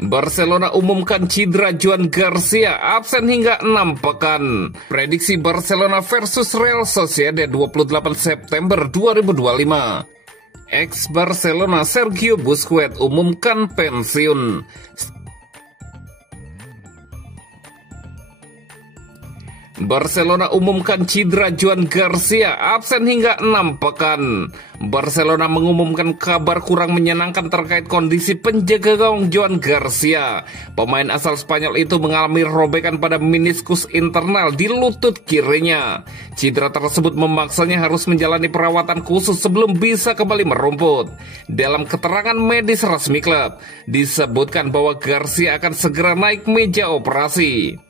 Barcelona umumkan cedera Joan Garcia, absen hingga 6 pekan. Prediksi Barcelona versus Real Sociedad 28 September 2025. Ex-Barcelona Sergio Busquets umumkan pensiun. Barcelona umumkan cedera Joan Garcia, absen hingga 6 pekan. Barcelona mengumumkan kabar kurang menyenangkan terkait kondisi penjaga gawang Joan Garcia. Pemain asal Spanyol itu mengalami robekan pada meniskus internal di lutut kirinya. Cedera tersebut memaksanya harus menjalani perawatan khusus sebelum bisa kembali merumput. Dalam keterangan medis resmi klub, disebutkan bahwa Garcia akan segera naik meja operasi.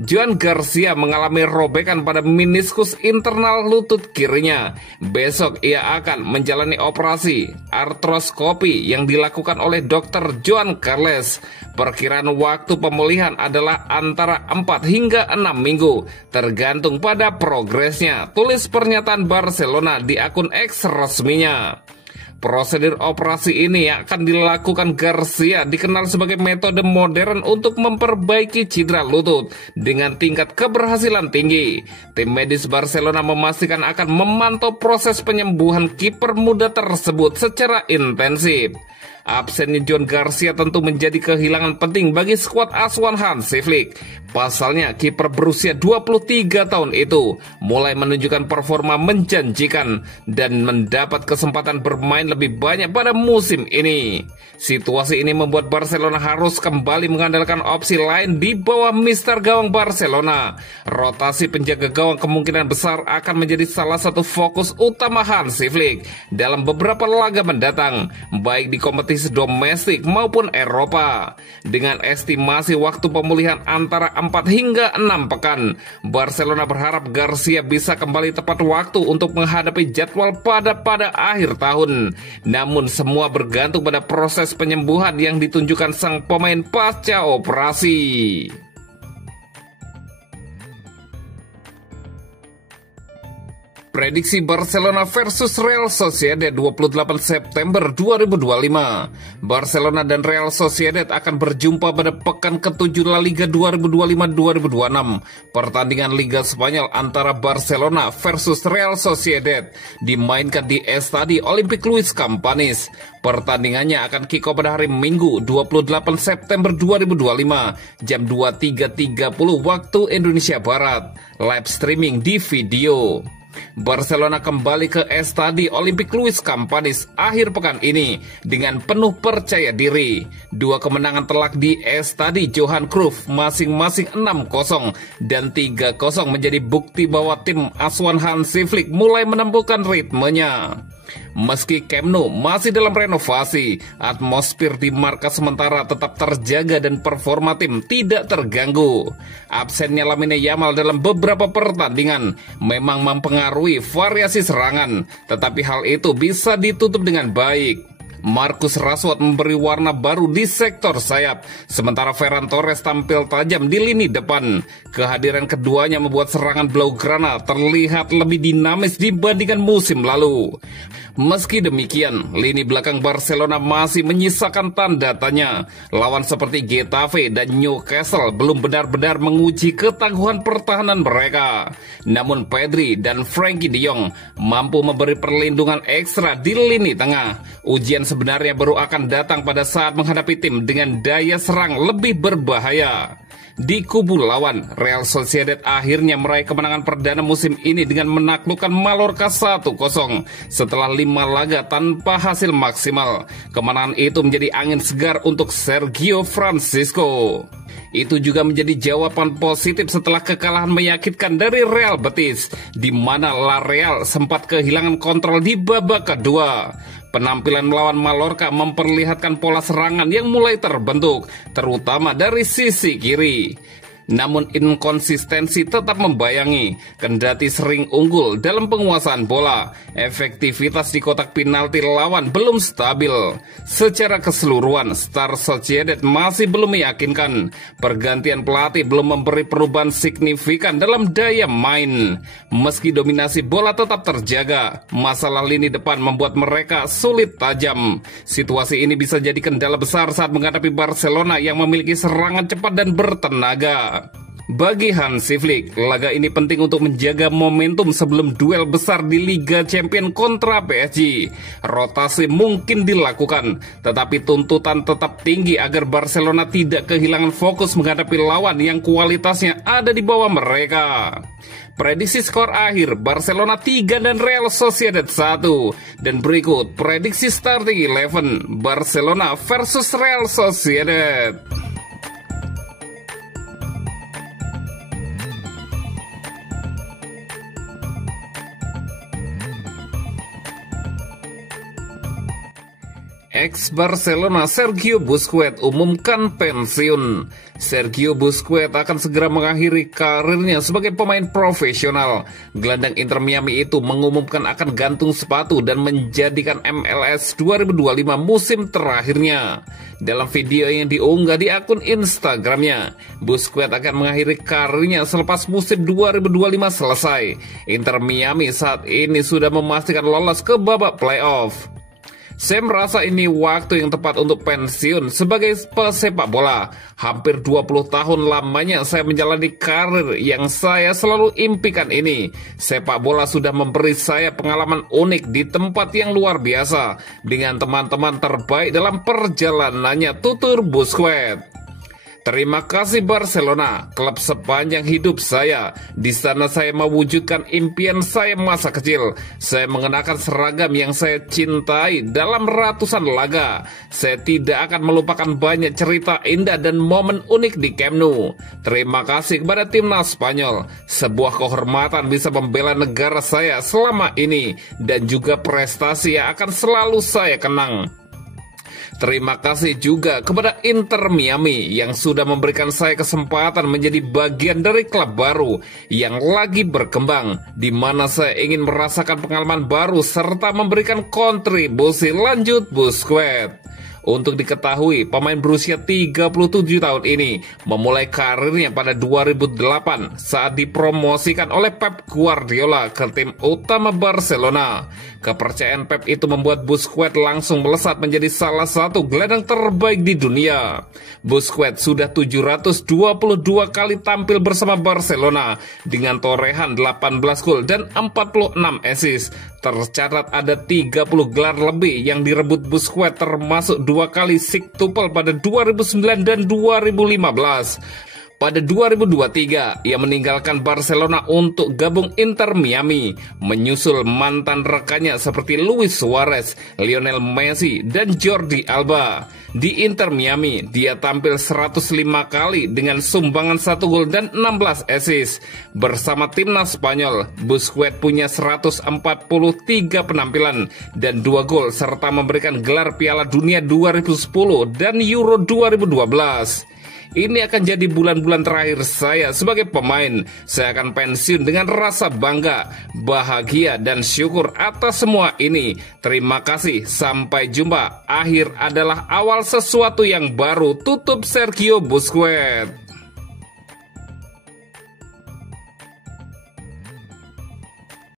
Joan Garcia mengalami robekan pada meniskus internal lutut kirinya. Besok ia akan menjalani operasi artroskopi yang dilakukan oleh Dr. Joan Carles. Perkiraan waktu pemulihan adalah antara 4 hingga 6 minggu, tergantung pada progresnya, tulis pernyataan Barcelona di akun X resminya. Prosedur operasi ini yang akan dilakukan Garcia dikenal sebagai metode modern untuk memperbaiki cedera lutut dengan tingkat keberhasilan tinggi. Tim medis Barcelona memastikan akan memantau proses penyembuhan kiper muda tersebut secara intensif. Absennya Joan Garcia tentu menjadi kehilangan penting bagi skuad asuhan Hansi Flick. Pasalnya, kiper berusia 23 tahun itu mulai menunjukkan performa menjanjikan dan mendapat kesempatan bermain lebih banyak pada musim ini. Situasi ini membuat Barcelona harus kembali mengandalkan opsi lain di bawah mister gawang Barcelona. Rotasi penjaga gawang kemungkinan besar akan menjadi salah satu fokus utama Hansi Flick dalam beberapa laga mendatang, baik di kompetisi domestik maupun Eropa. Dengan estimasi waktu pemulihan antara 4 hingga 6 pekan, Barcelona berharap Garcia bisa kembali tepat waktu untuk menghadapi jadwal pada akhir tahun. Namun semua bergantung pada proses penyembuhan yang ditunjukkan sang pemain pasca operasi. Prediksi Barcelona versus Real Sociedad 28 September 2025. Barcelona dan Real Sociedad akan berjumpa pada pekan ke-7 La Liga 2025-2026. Pertandingan Liga Spanyol antara Barcelona versus Real Sociedad dimainkan di Estadi Olympic Luis Companys. Pertandingannya akan kick off pada hari Minggu 28 September 2025 jam 23.30 waktu Indonesia Barat. Live streaming di video. Barcelona kembali ke Estadi Olympic Luis Companys akhir pekan ini dengan penuh percaya diri. 2 kemenangan telak di Estadi Johan Cruyff masing-masing 6-0 dan 3-0 menjadi bukti bahwa tim asuhan Hansi Flick mulai menemukan ritmenya. Meski Camp Nou masih dalam renovasi, atmosfer di markas sementara tetap terjaga dan performa tim tidak terganggu. Absennya Lamine Yamal dalam beberapa pertandingan memang mempengaruhi variasi serangan, tetapi hal itu bisa ditutup dengan baik. Marcus Rashford memberi warna baru di sektor sayap, sementara Ferran Torres tampil tajam di lini depan. Kehadiran keduanya membuat serangan Blaugrana terlihat lebih dinamis dibandingkan musim lalu. Meski demikian, lini belakang Barcelona masih menyisakan tanda tanya. Lawan seperti Getafe dan Newcastle belum benar-benar menguji ketangguhan pertahanan mereka. Namun Pedri dan Frenkie de Jong mampu memberi perlindungan ekstra di lini tengah. Ujian sebenarnya baru akan datang pada saat menghadapi tim dengan daya serang lebih berbahaya. Di kubu lawan, Real Sociedad akhirnya meraih kemenangan perdana musim ini dengan menaklukkan Mallorca 1-0 setelah 5 laga tanpa hasil maksimal. Kemenangan itu menjadi angin segar untuk Sergio Francisco. Itu juga menjadi jawaban positif setelah kekalahan menyakitkan dari Real Betis, di mana La Real sempat kehilangan kontrol di babak kedua. Penampilan melawan Mallorca memperlihatkan pola serangan yang mulai terbentuk, terutama dari sisi kiri. namun inkonsistensi tetap membayangi. Kendati sering unggul dalam penguasaan bola, efektivitas di kotak penalti lawan belum stabil. Secara keseluruhan, Star Sociedad masih belum meyakinkan. Pergantian pelatih belum memberi perubahan signifikan dalam daya main. Meski dominasi bola tetap terjaga, masalah lini depan membuat mereka sulit tajam. Situasi ini bisa jadi kendala besar saat menghadapi Barcelona yang memiliki serangan cepat dan bertenaga. Bagi Hansi Flick, laga ini penting untuk menjaga momentum sebelum duel besar di Liga Champions kontra PSG. Rotasi mungkin dilakukan, tetapi tuntutan tetap tinggi agar Barcelona tidak kehilangan fokus menghadapi lawan yang kualitasnya ada di bawah mereka. Prediksi skor akhir, Barcelona 3 dan Real Sociedad 1. Dan berikut prediksi starting 11 Barcelona versus Real Sociedad. Ex-Barcelona Sergio Busquets umumkan pensiun. Sergio Busquets akan segera mengakhiri karirnya sebagai pemain profesional. Gelandang Inter Miami itu mengumumkan akan gantung sepatu dan menjadikan MLS 2025 musim terakhirnya. Dalam video yang diunggah di akun Instagramnya, Busquets akan mengakhiri karirnya selepas musim 2025 selesai. Inter Miami saat ini sudah memastikan lolos ke babak playoff. Saya merasa ini waktu yang tepat untuk pensiun sebagai pesepak bola. Hampir 20 tahun lamanya saya menjalani karir yang saya selalu impikan ini. Sepak bola sudah memberi saya pengalaman unik di tempat yang luar biasa dengan teman-teman terbaik dalam perjalanannya, tutur Busquets. Terima kasih Barcelona, klub sepanjang hidup saya. Di sana saya mewujudkan impian saya masa kecil. Saya mengenakan seragam yang saya cintai dalam ratusan laga. Saya tidak akan melupakan banyak cerita indah dan momen unik di Camp Nou. Terima kasih kepada timnas Spanyol. Sebuah kehormatan bisa membela negara saya selama ini dan juga prestasi yang akan selalu saya kenang. Terima kasih juga kepada Inter Miami yang sudah memberikan saya kesempatan menjadi bagian dari klub baru yang lagi berkembang, di mana saya ingin merasakan pengalaman baru serta memberikan kontribusi, lanjut Busquets. Untuk diketahui, pemain berusia 37 tahun ini memulai karirnya pada 2008 saat dipromosikan oleh Pep Guardiola ke tim utama Barcelona. Kepercayaan Pep itu membuat Busquets langsung melesat menjadi salah satu gelandang terbaik di dunia. Busquets sudah 722 kali tampil bersama Barcelona dengan torehan 18 gol dan 46 assist. Tercatat ada 30 gelar lebih yang direbut Busquets, termasuk 2 kali sextuple pada 2009 dan 2015. Pada 2023, ia meninggalkan Barcelona untuk gabung Inter Miami, menyusul mantan rekannya seperti Luis Suarez, Lionel Messi, dan Jordi Alba. Di Inter Miami, dia tampil 105 kali dengan sumbangan 1 gol dan 16 assist. Bersama timnas Spanyol, Busquets punya 143 penampilan dan 2 gol serta memberikan gelar Piala Dunia 2010 dan Euro 2012. Ini akan jadi bulan-bulan terakhir saya sebagai pemain. Saya akan pensiun dengan rasa bangga, bahagia, dan syukur atas semua ini. Terima kasih, sampai jumpa. Akhir adalah awal sesuatu yang baru, tutup Sergio Busquets.